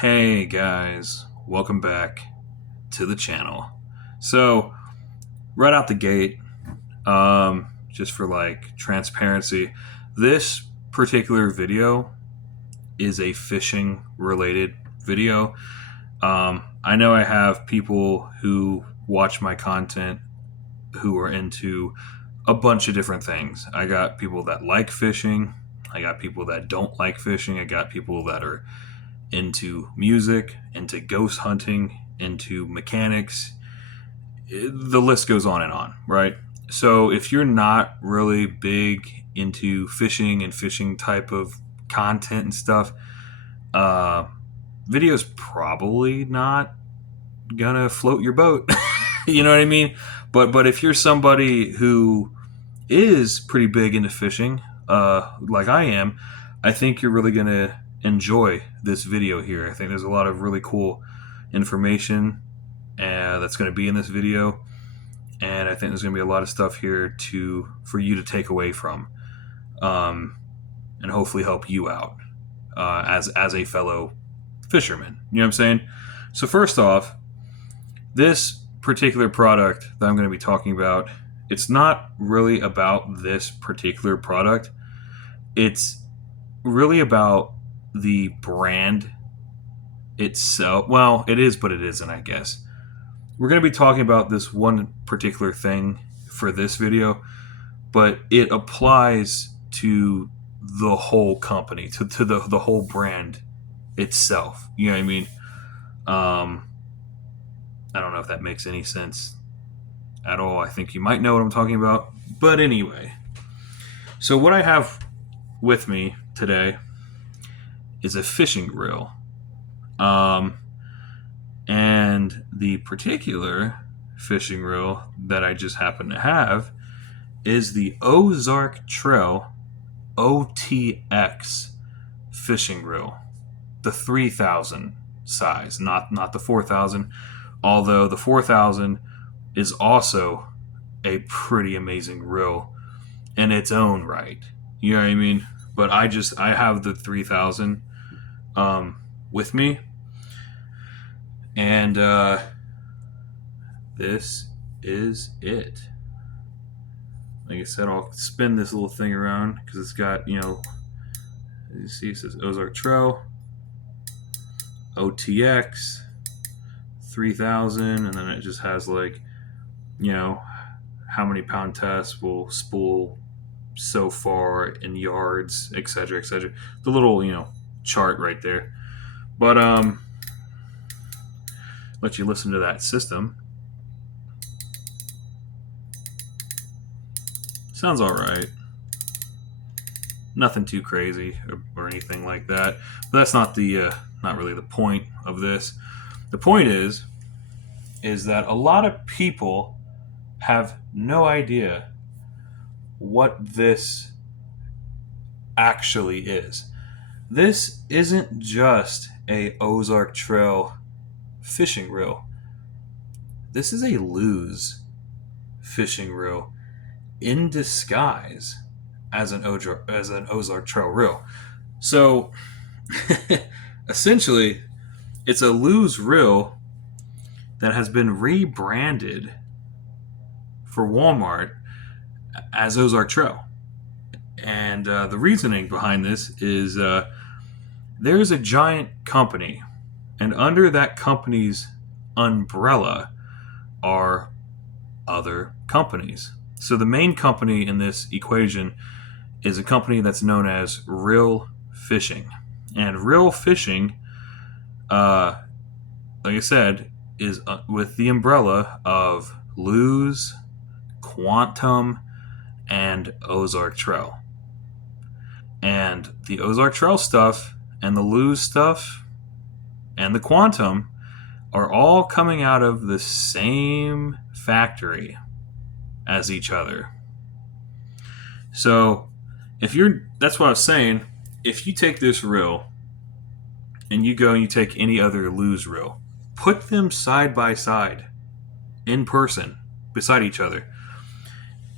Hey guys, welcome back to the channel. So, right out the gate, just for like transparency, this particular video is a fishing related video. I know I have people who watch my content who are into a bunch of different things. I got people that like fishing, I got people that don't like fishing, I got people that are into music, into ghost hunting, into mechanics. The list goes on, right? So if you're not really big into fishing and fishing type of content and stuff, uh, video's probably not gonna float your boat. You know what I mean? But if you're somebody who is pretty big into fishing, like I am, I think you're really gonna enjoy this video here. I think there's a lot of really cool information that's going to be in this video, and I think there's going to be a lot of stuff here for you to take away from, and hopefully help you out as a fellow fisherman. You know what I'm saying? So first off, this particular product that I'm going to be talking about, it's not really about this particular product. It's really about the brand itself. Well, it is, but it isn't, I guess. We're going to be talking about this one particular thing for this video, but it applies to the whole company, to the whole brand itself. You know what I mean? I don't know if that makes any sense at all. I think you might know what I'm talking about. But anyway, so what I have with me today is a fishing reel. And the particular fishing reel that I just happen to have is the Ozark Trail OTX fishing reel, the 3000 size, not the 4000. Although the 4000 is also a pretty amazing reel in its own right. You know what I mean? But I have the 3000 with me. And this is it. Like I said, I'll spin this little thing around because it's got, as you see, it says Ozark Trail, OTX, 3000, and then it just has like, how many pound tests will spool so far in yards, etc., etc. The little, chart right there. But let you listen to that system. Sounds all right. Nothing too crazy or anything like that. But that's not really the point of this. The point is that a lot of people have no idea what this actually is. This isn't just a Ozark Trail fishing reel. This is a Lews fishing reel in disguise as an Ozark Trail reel. So essentially, it's a Lews reel that has been rebranded for Walmart as Ozark Trail. And the reasoning behind this is there's a giant company, and under that company's umbrella are other companies. So the main company in this equation is a company that's known as Reel Fishing. And Reel Fishing, like I said, is with the umbrella of Lews, Quantum, and Ozark Trail. And the Ozark Trail stuff and the Lews stuff and the Quantum are all coming out of the same factory as each other. So that's what I was saying, if you take this reel and you go and you take any other Lews reel, put them side by side in person beside each other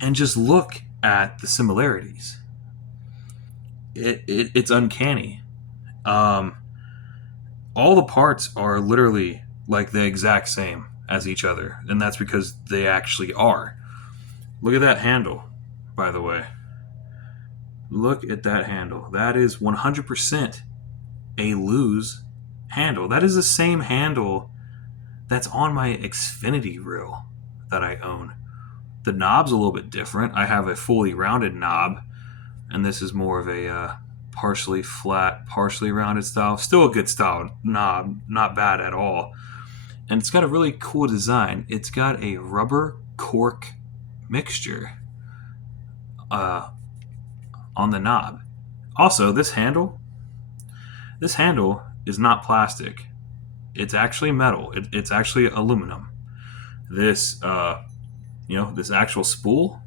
and just look at the similarities. It's uncanny. all the parts are literally like the exact same as each other, and that's because they actually are. Look at that handle, by the way. Look at that handle. That is 100% a Lews handle. That is the same handle that's on my Xfinity reel that I own. The knob's a little bit different. I have a fully rounded knob, and this is more of a partially flat, partially rounded style. Still a good style knob, not bad at all. And it's got a really cool design. It's got a rubber cork mixture on the knob. Also, this handle is not plastic. It's actually metal. It's actually aluminum. This this actual spool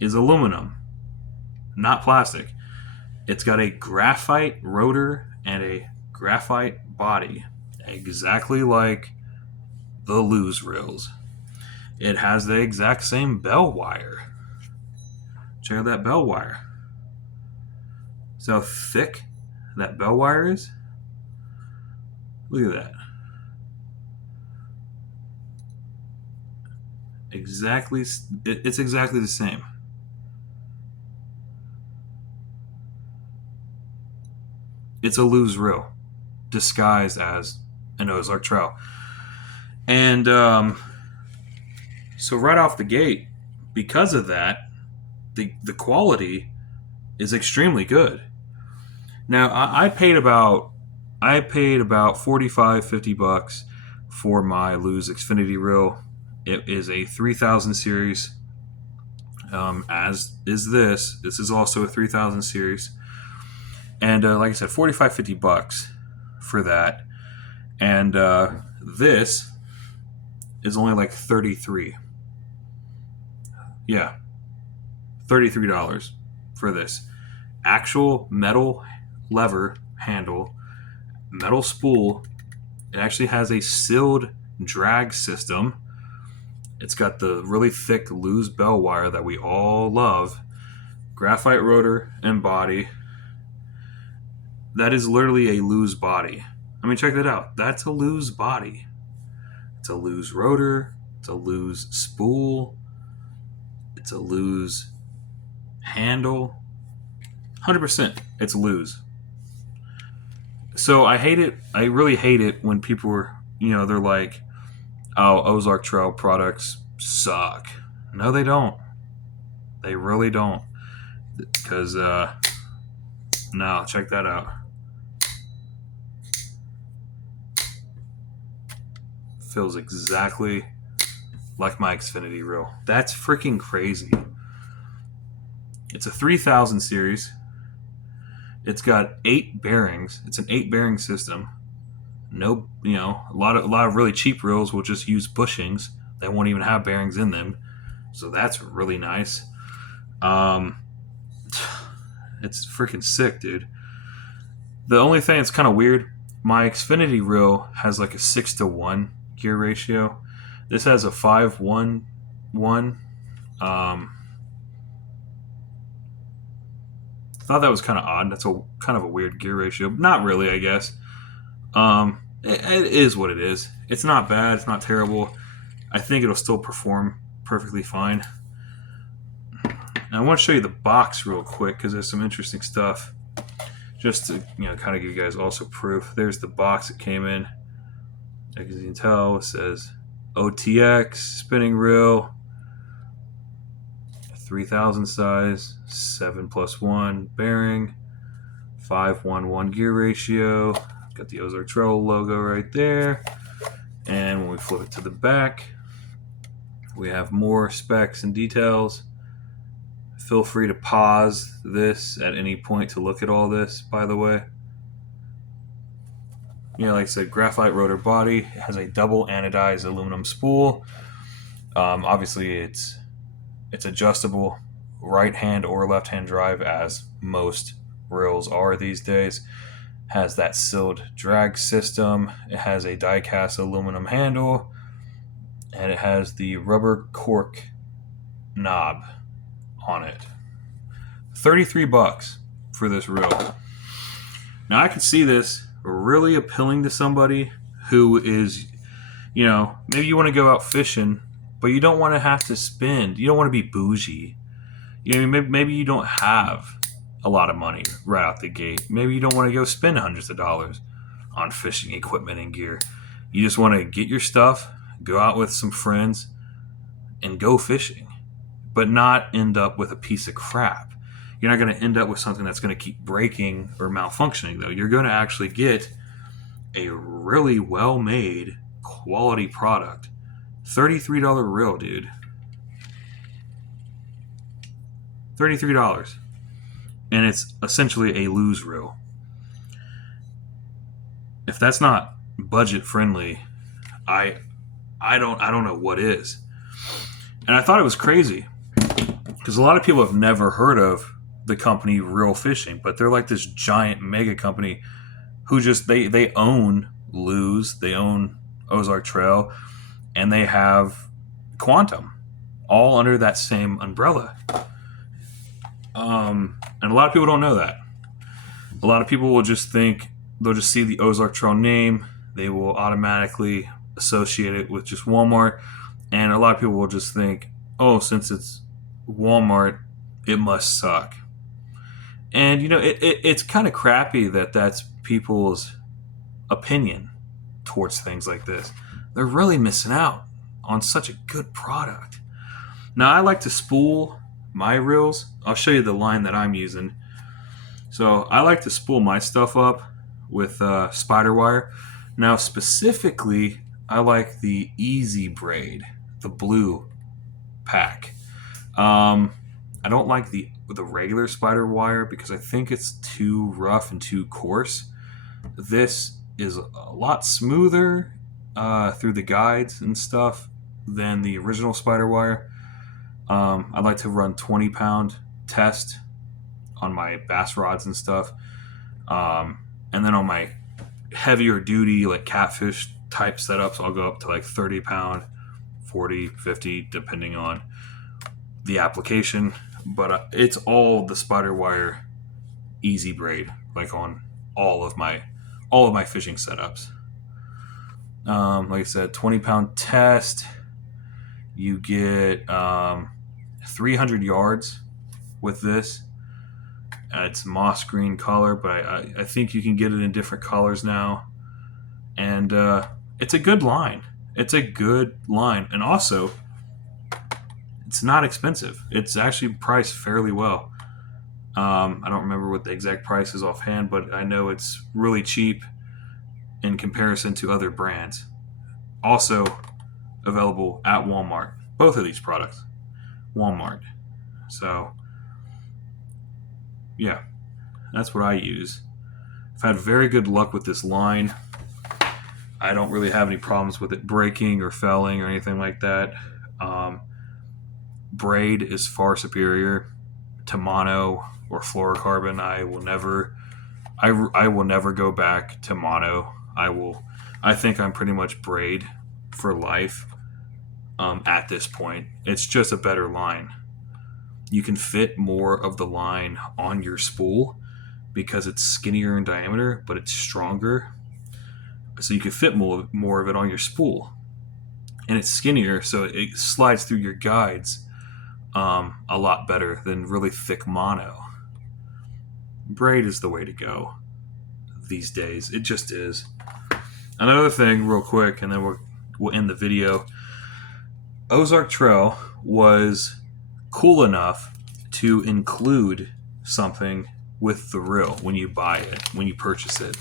is aluminum, not plastic. It's got a graphite rotor and a graphite body, exactly like the Lews reels. It has the exact same bell wire. Check out that bell wire. See how thick that bell wire is? Look at that. It's exactly the same. It's a Lews reel disguised as an Ozark Trail. And so right off the gate, because of that, the quality is extremely good. Now I paid about $45-50 for my Lews Xfinity reel. It is a 3000 series, as is this. This is also a 3000 series. And like I said, $45-50 for that. And this is only like $33. Yeah, $33 for this. Actual metal lever handle, metal spool. It actually has a sealed drag system. It's got the really thick Lews bell wire that we all love. Graphite rotor and body. That is literally a Lews body. I mean, check that out. That's a Lews body. It's a Lews rotor. It's a Lews spool. It's a Lews handle. 100%. It's Lews. So I hate it. I really hate it when people are, they're like, oh, Ozark Trail products suck. No, they don't. They really don't. Because, no, check that out. Feels exactly like my Xfinity reel. That's freaking crazy. It's a 3000 series. It's got 8 bearings. It's an 8 bearing system. No, a lot of really cheap reels will just use bushings. They won't even have bearings in them. So that's really nice. It's freaking sick, dude. The only thing that's kind of weird, my Xfinity reel has like a 6-to-1 gear ratio. This has a 5-1-1. I thought that was kind of odd. That's a kind of a weird gear ratio. Not really, I guess. It is what it is. It's not bad. It's not terrible. I think it'll still perform perfectly fine. Now, I want to show you the box real quick because there's some interesting stuff. Just to kind of give you guys also proof. There's the box it came in. As you can tell, it says OTX spinning reel, 3000 size, 7+1 bearing, 5-1-1 gear ratio. Got the Ozark Trail logo right there. And when we flip it to the back, we have more specs and details. Feel free to pause this at any point to look at all this, by the way. Like I said, graphite rotor body. It has a double anodized aluminum spool. Obviously, it's adjustable right hand or left hand drive, as most reels are these days. Has that sealed drag system. It has a die-cast aluminum handle, and it has the rubber cork knob on it. $33 for this reel. Now I can see this really appealing to somebody who is, maybe you want to go out fishing, but you don't want to have to spend. You don't want to be bougie. Maybe you don't have a lot of money right out the gate. Maybe you don't want to go spend hundreds of dollars on fishing equipment and gear. You just want to get your stuff, go out with some friends, and go fishing, but not end up with a piece of crap. You're not going to end up with something that's going to keep breaking or malfunctioning, though. You're going to actually get a really well-made quality product. $33 reel, dude. $33. And it's essentially a Lews reel. If that's not budget friendly, I don't know what is. And I thought it was crazy because a lot of people have never heard of the company Real Fishing, but they're like this giant mega company who just they own Lews, they own Ozark Trail, and they have Quantum, all under that same umbrella. And a lot of people don't know that. A lot of people will just think, they'll just see the Ozark Trail name, they will automatically associate it with just Walmart, and a lot of people will just think, oh, since it's Walmart, it must suck. And it's kind of crappy that that's people's opinion towards things like this. They're really missing out on such a good product. Now, I like to spool my reels. I'll show you the line that I'm using. So I like to spool my stuff up with spider wire. Now, specifically, I like the Easy Braid, the blue pack. I don't like the regular spider wire because I think it's too rough and too coarse. This is a lot smoother through the guides and stuff than the original spider wire. I like to run 20-pound test on my bass rods and stuff. And then on my heavier duty, like catfish type setups, I'll go up to like 30-pound, 40, 50, depending on the application. But it's all the spider wire Easy Braid, like on all of my fishing setups. Like I said, 20-pound test. You get 300 yards with this. It's moss green color, but I think you can get it in different colors now. And it's a good line. It's a good line. And also, it's not expensive. It's actually priced fairly well. I don't remember what the exact price is offhand, but I know it's really cheap in comparison to other brands. Also available at Walmart. Both of these products. Walmart. So, yeah, that's what I use. I've had very good luck with this line. I don't really have any problems with it breaking or failing or anything like that. Braid is far superior to mono or fluorocarbon. I will never go back to mono. I think I'm pretty much braid for life. At this point, it's just a better line. You can fit more of the line on your spool because it's skinnier in diameter, but it's stronger. So you can fit more of it on your spool, and it's skinnier, so it slides through your guides a lot better than really thick mono. Braid is the way to go these days. It just is. Another thing, real quick, and then we'll end the video. Ozark Trail was cool enough to include something with the reel when you buy it, when you purchase it.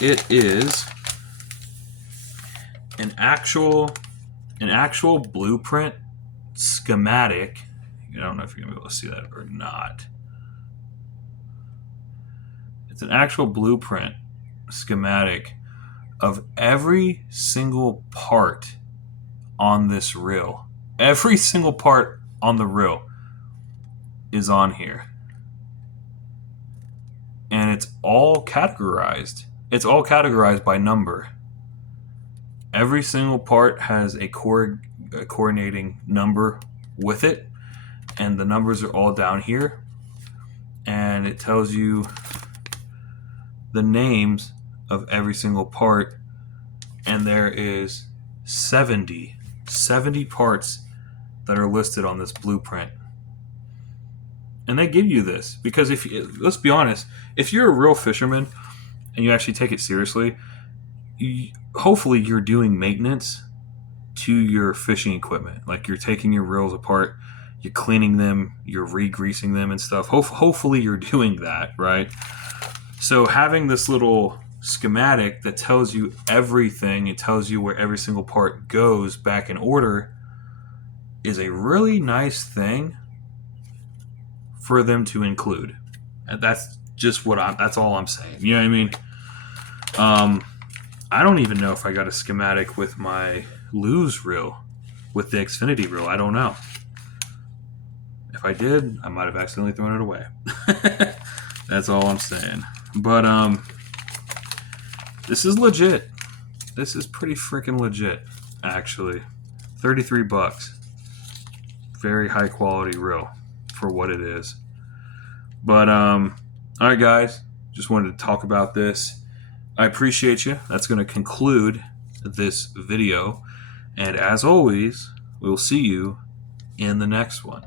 It is an actual blueprint schematic. I don't know if you're gonna be able to see that or not. It's an actual blueprint schematic of every single part on this reel. Every single part on the reel is on here. And it's all categorized. It's all categorized by number. Every single part has a coordinating number with it. And the numbers are all down here. And it tells you the names of every single part, and there is 70 parts that are listed on this blueprint. And they give you this because let's be honest, if you're a real fisherman and you actually take it seriously, hopefully you're doing maintenance to your fishing equipment. Like you're taking your reels apart, you're cleaning them, you're re-greasing them and stuff. Hopefully you're doing that, right? So having this little schematic that tells you everything, it tells you where every single part goes back in order, is a really nice thing for them to include. And that's just that's all I'm saying. You know what I mean? I don't even know if I got a schematic with my Lews reel, with the Xfinity reel. I don't know. If I did, I might have accidentally thrown it away. That's all I'm saying. But this is legit. This is pretty freaking legit, actually. $33. Very high quality reel for what it is. But all right, guys, just wanted to talk about this. I appreciate you. That's going to conclude this video. And as always, we'll see you in the next one.